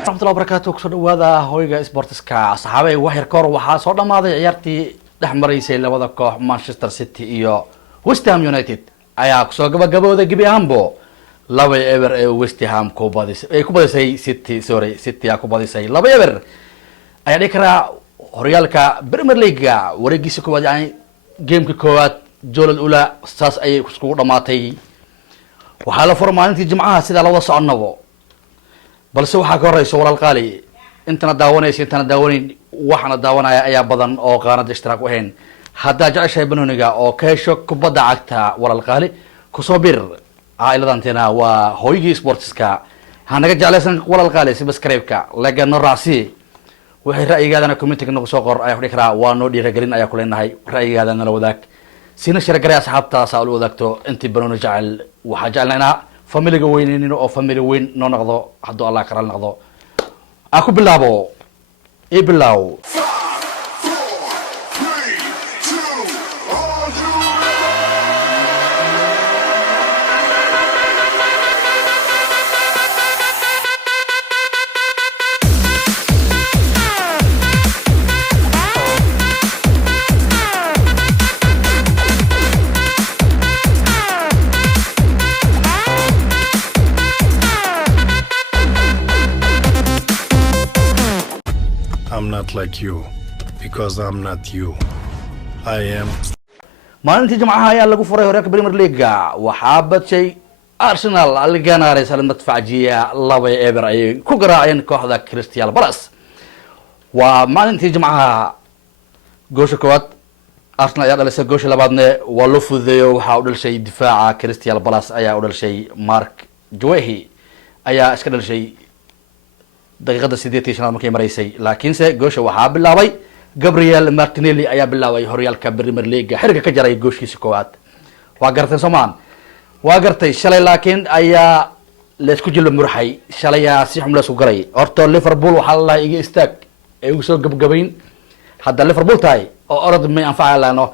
ورحمة الله وبركاته كسر وهذا هويجا سبورتس كا صحابي وحير كور وحا صور ما ذي عيارتي دحمريسي لوضع كوح مانشستر سيتي إيو ويست هام يونايتد أيا كسر قبا ذا جبي هامبو لابي إبر ويست هام كوباديس كوباديسي سيتي سوري سيتي كوباديسي لابي إبر أيا ذكر هوريالكا بريمير ليغا وريجيس كوباد يعني جيم كوات جولة الأولى ساس أي كسكور رماتي وحالا فرمانتي جمعها سيدا لوضع صعنبو balse waxaa ka horeysa walaalqaali intana daawanaysa intana daawanayn waxaana daawanaya ayaa badan oo qaanada ishtiraak u ahayn haddaa jeceshahay banooniga oo ka hesho kubadda cagta walaalqaali kusoo bir caa'iladanteena waa hooygii sportska hanaga jeclaysan walaalqaali subscribe-ka lagana raacsi waxay ra'yigaadana commentiga nagu soo qor ayaa ku dhihi karaa waa noo dhiiragelin ayaa ku leenahay ra'yigaada nala wadaag sina shiragaray asxaabtaas aa ula wadaagto intii banooni jecel waxaa jecelnaynaa familiga weyneenino oo family weyn noo noqdo hadduu allah karal noqdo aan ku bilaabo ii bilaaw I'm not like you because I'm not you. I am. maalintii jimcaha ayaa lagu furay horyaalka Premier League waxaa badshay Arsenal alganaare salan madfaciya 2-0 ay ku garaaceen kooxda Crystal Palace waa maalintii jimcaha goosha koowaad Arsenal ayaa dhalisay goosha labaadna waa loo fududeeyo waxa uu dhalisay difaaca Crystal Palace ayaa u dhalisay Mark Guehi ayaa iska dhalisay daqiiqada 85 markay mareysay laakiinse goosha waxaa bilaabay Gabriel Martinelli ayaa bilaabay horyaalka Premier League xiriga ka jaray gooshkiisa koowaad waa gartay Soomaan waa gartay shalay laakiin ayaa la isku jilo murxay shalay si xum la isku garay horto Liverpool waxa la iga istaag ay ugu soo gabgabayn hadda Liverpool tahay oo orod ma anfacaylaano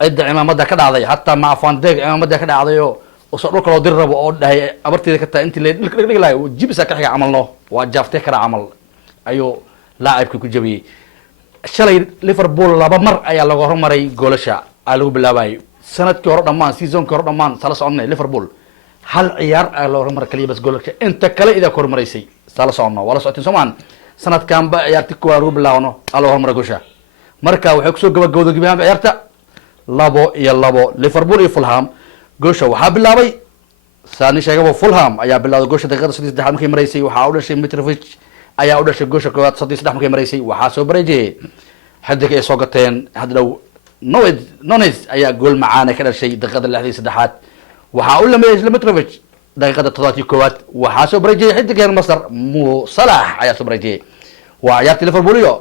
cid ciidamada ka dhacday hatta ma Van Dijk ciidamada ka dhacday oo soo dhulka loo dir rabo oo dhahay abarteeda ka taa intii la dhiglaay jibisa ka xiga amalno waa jaaftay kara amal ayo laacibka ku jabiyay shalay Liverpool laba mar ayaa laga hormaray goolasha ay lagu bilaabay sanadkii hore dhamaan season-kii hore dhamaan sala soconay Liverpool hal ciyaar ay loo hormar kaliya bas goolasha inta kale ida ku hormaraysay sala socono wala socotin Soomaan sanadkan ba ciyaartii ku waru bilaawno alo hormar goosha marka waxay ku soo gabagabowday gibaan ciyaarta 2-2 Liverpool iyo Fulham goosha waxaa bilaabay saani sheegay Fulham ayaa bilaawday goosha daqiiqada 3 markay mareysay waxaa u dhashay Mitrovic ayaa u dhashay goosha koowaad 3 markay mareysay waxaa soo bareejay xaddig ay soo gateen hadhow Nunes ayaa gool macaan ka dhashay daqiiqada 63 waxaa u lameeyay Mitrovic daqiiqada 71 waxaa soo bareejay xaddigan Masar Mo Salah ayaa soo bareejay waa ciyaartii Liverpool iyo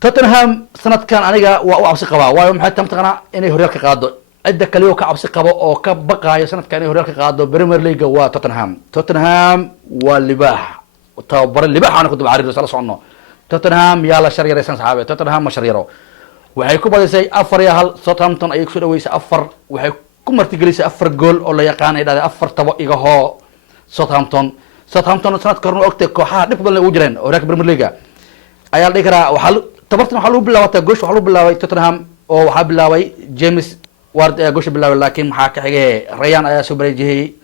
Tottenham sanadkan aniga waa u cabsi qabaa waayo maxay tamtaqana inay horyaalka qaado عدة كليو كعب سقبة أو كبقى يسند كان يهرق قاعدة بريمير ليج توتنهام واللباح وتبر اللباح أنا كنت بعرض رسالة صعنه توتنهام يلا شرير يسند صحابه توتنهام ما شريره وهيكون بعد زي أفر يا هل ساوثهامبتون أيك سودا ويس أفر وهيكون مرتجلس أفر جول ولا يقان إذا أفر طبق إجاه ساوثهامبتون سنة كرنو أكتر كوحة نقبل وجرين وراك بريمير ليج أيال ذكر وحلو تبرتنا حلو بالله وتجوش وحلو بالله توتنهام أو حب بالله جيمس وارد جوش بالله لكن محاك حاجة ريان أيا سوبريجي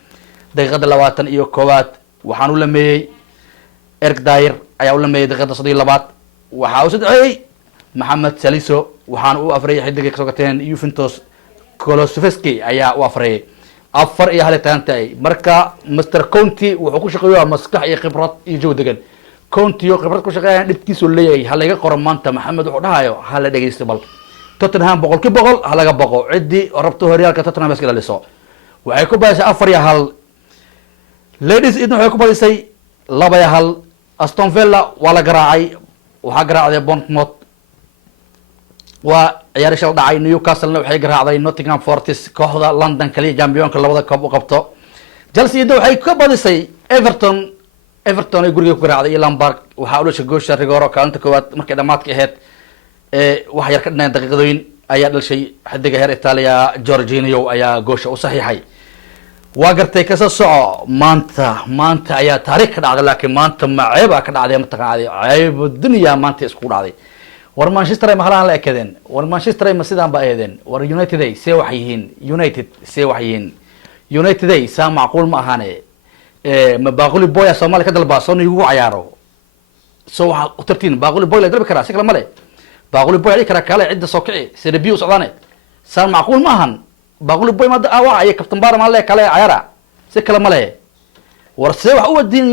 دقيقة 20 إيو كوات وحانو لمي إرك داير أيا لمي دقيقة صديق لبات وحاوسد أي محمد ساليسو وحانو أفري حد دقيقة سوكتين يوفنتوس كولوسوفسكي أيا وأفري أفر إيا هالي تانتاي مركا مستر كونتي وحكو شقيوها مسكح إيا خبرات يجو دقن كونتي يو خبرات كو شقيان دبكيسو ليي هالي قرمانتا محمد وحدهايو هالي دقيقة استبال توتنهام بقول كي بقول هلا بقول عدي ربطه ريال كتوتنهام بس كده لسه وعيكوب بس أفر يا هال ليديز إنه عيكوب بس يا لبا يا هال أستون فيلا ولا قراعي وحقراعي بونتموت وعيارش الدعاء نيوكاسل وحقراعي نوتنغهام فورتس كوحدة لندن كلي جامبيون كلا وذا كاب وقبته جلسي إنه عيكوب بس إيفرتون يقول قراعي لامبارك وحاولوا شجوش الرجورة كانت كوات مركز مات كهت waxaa yar ka dhineen daqiiqadooyin ayaa dhashay xidiga heer Itaaliya Jorginho ayaa goosha u saxiixay وقرتي كسر مانتا يا تاريخ كذا لكن مانتا ما عيبها كذا عادي متقاعد عيب الدنيا مانتا اسكول عادي ور مانشستر ما خلان لا كذن ور مانشستر ما سيدان بايدن ور يونايتد اي سي وحيين يونايتد سي وحيين يونايتد اي سام معقول ما هاني ما باقول بويا سومالي كذا الباسون يجوا عيارو سو وترتين باقول بويا درب كرا شكل ماله باقول بويا عليك كلا عدة سوكعي سيربيو سعداني سام معقول ما هن باقول بويا ما دعوا أي كابتن بار ماله كلا عيارا شكل ماله ورسوا هو الدين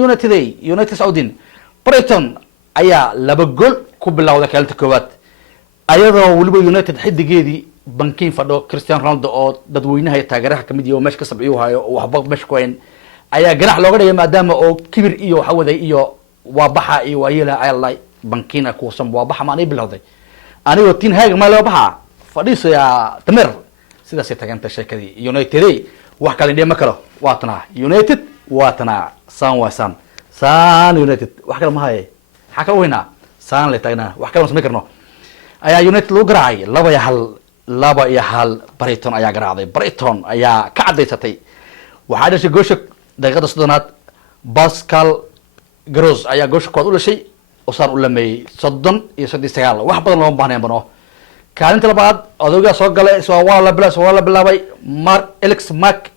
يونايتد سعودين بريتون أيا لبقول كوبلا وذاك التكوات أيضا ولبو يونايتد حد جيدي بنكين فدو كريستيان رونالدو أو ددوينها يتاجرها كميديا ومش كسب إيوها وحبط مش كوين أيا جرح لوجده ما دام أو كبر إيو حوذي إيو وبحا إيو أيلا أيلا بنكينا كوسم وبحا ما نبي لهذي أنا وتين هاي ما له بحا فديس يا تمر سيدا سيتكلم تشيء كذي يونايتد وحكى لي مكره واتنا يونايتد واتنا سان يونايتد وحكى ما هاي حكى وينا سان اللي تاينا وحكى لهم سمكرنا أيا يونايتد لو قرعي لابا يحل بريتون أيا قرعي بريتون أيا كعدي ستي وحاجة شيء جوشك دقيقة صدنات باسكال جروز أيا جوشك ولا شيء وصار ولا مي صدن يصدي سجال واحد بدل لهم بانين بنو كان انت لبعض أذوقها سوق له سوالا بلا باي مار إليكس ماك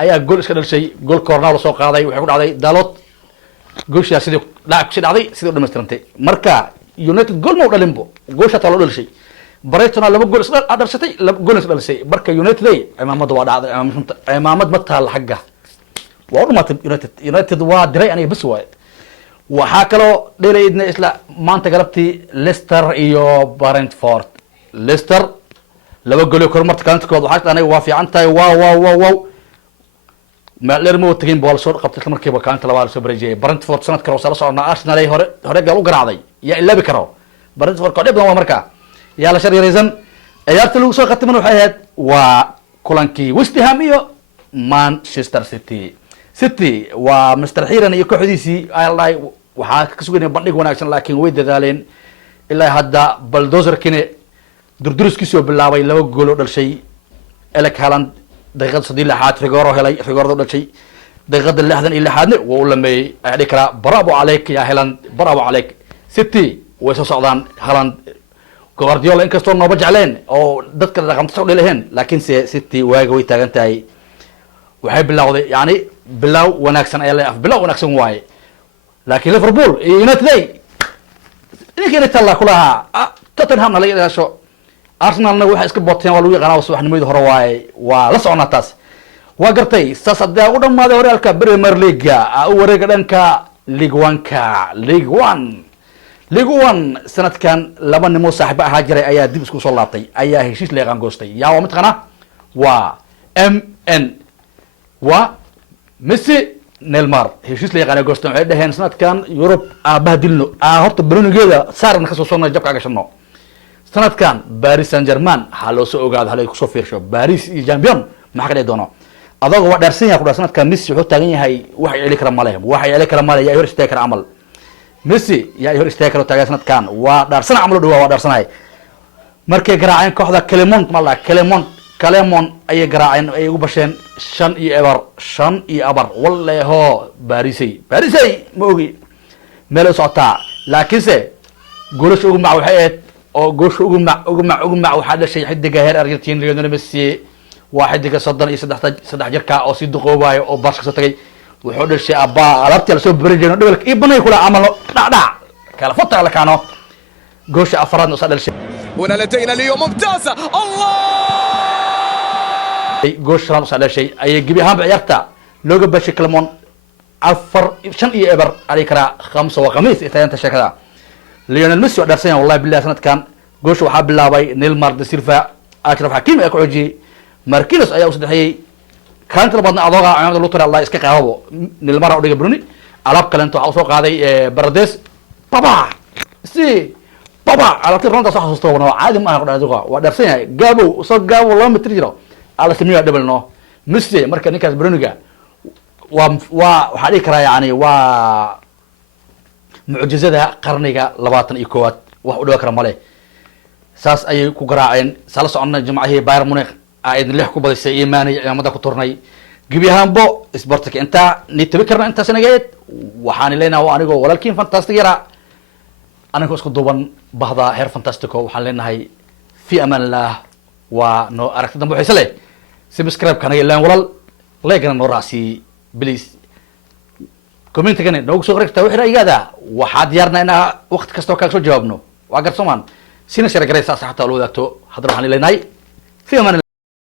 أيا جول إيش كذا شيء جول كورنر سوق هذا ويحكون عليه دالوت جوش يا سيدي لا كشيء عادي سيدي ولا مسترنتي مركا يونايتد جول ما ولا ليمبو جوش هتطلع له شيء بريتون لما جول صدر هذا شيء جول صدر شيء بركا يونايتد ذي امامد وعد امامد متها الحقه وأول ما يونايتد وادري أنا بس واحد وحاكلو ديلي إدنا إسلا ما أنت قلبتي ليستر إيو بارنتفورد ليستر لو قالوا كرمرت كانت كود وحاجت أنا وافي عنتي واو ما لرمو تجين بول صور قبت المركبة كانت لوال سوبرجي بارنتفورد سنة كرو سلا صورنا أرسنال هي هرب قالوا قرعضي يا إلا بكرو بارنتفورد قريب لهم مركا يا لشري ريزن أيارت لو سو قت منو حياة وكلانكي وستهاميو مانشستر سيتي ومسترحيرا يكو حديثي الله waxaa ka sugan bandhig wanaagsan laakiin way dadaaleen ilaa hadda baldozer kine durduriskiisoo bilaabay laba gool oo dhashay Erling Haaland daqiiqada 36 rigooro helay rigoorada dhashay daqiiqada 66 wuu lameeyay ay kala bravo عليك ya Haaland bravo عليك City way soo socdaan Haaland Guardiola inkastoo nooba jecleen oo dadka raqamta soo dheelaheen laakiin City waaga way taagan tahay waxay bilowday yani bilow wanaagsan ay leeyahay bilow wanaagsan waaye لكن ليفربول يونايتد إنك أنت الله كلها توتنهام نلاقي هذا شو أرسنال نوح إسكت بوتين ولوي قناة وصبح نميد هرواي ولسعنا تاس وقرتي ستصدق ودم ما دوري الكبريمير ليغا أو رجلن ليغ 1 سنة كان لما نمو صاحب هاجري أيا ديبسكو صلاتي أيا هشيش ليغان غوستي يا ومتقنا MN وميسي نيلمار هيشيس لي قانا غوستن waxay dhaheen sanadkan Europe aabadilno horta Brunigeeda saarna ka soo soonay jabka gashano sanadkan Paris Saint-Germain halo soo ogaad halay ku soo fiirsho Paris iyo champion ma xaqay doono adaga waa dharsan yahay ku sanadkan Messi wuxuu taagan yahay wax ay kala maleeyay yaa hor istaag kara amal Messi yaa hor istaag kara taagan sanadkan waa dharsan amal waa dharsanay markay garaaceen kooxda Clermont ay garaaceen ay ugu basheen 5 iyo abar wallahi ho Parisay ma ogi meel socota laakiin se goolasho ugu mac waxay ahayd oo goosho ugu mac waxa dhashay xidiga heer Argentina Lionel Messi waa xidiga 33 jirka oo si duqoobaayo oo Barca soo tagay wuxuu dhashay alaabtii la soo bareejeen dhabalka iyo banay kula amalo dhac kala fotaa la kaano goosha afraad oo sadalshay هنا لدينا ليو ممتازة الله جوش رامس على شيء أي جبي هم بعيرتا لوجو بشكل مون عفر شن يعبر على كرا 5 وخميس إذا أنت شكله ليونيل ميسي ودرسين والله بالله سنة كان جوش وحاب الله باي نيلمار دسيلفا أشرف حكيمي أكوجي ماركينوس أيا وسدحي كانت لبضنا أضاغا عماد اللوتر الله يسكي قهوه نيلمار أوديجا بروني ألعب كلنتو عوسوق هذا برديس بابا على طول رندا صح صوتنا عادي ما هقدر أدوقها ودرسين جابوا والله مترجروا على سمية دبلنا ميسي مركز نيكاس برونيجا وحريك يعني معجزة قرنيجا لباطن إيكوات وحدوا كرم عليه ساس أي كوجراعين سالس عنا جماعة هي بايرن مونيخ أيضا اللي حكوا بدي سيماني يا مدى كتورني gebiyahaanbo sportka intaa nitabi karna intaas nagayd waxaan leenahay waa anigoo walaalkiin fantastic yara anigoo isku duuban bahda heer fantastico waxaan leenahay fi amaan allah waa noo aragti dambe xiise leh subscribe kana yeelan walaal like-na noo raacsi please comment-gana noogu soo qorta wixii ra'yigaada waxaa diyaarnaa inaa waqti kasta oo kaaga soo jawaabno waa garsomaan sina share garaysa saxta loo wadaagto hadda waxaan leenahay fi amaan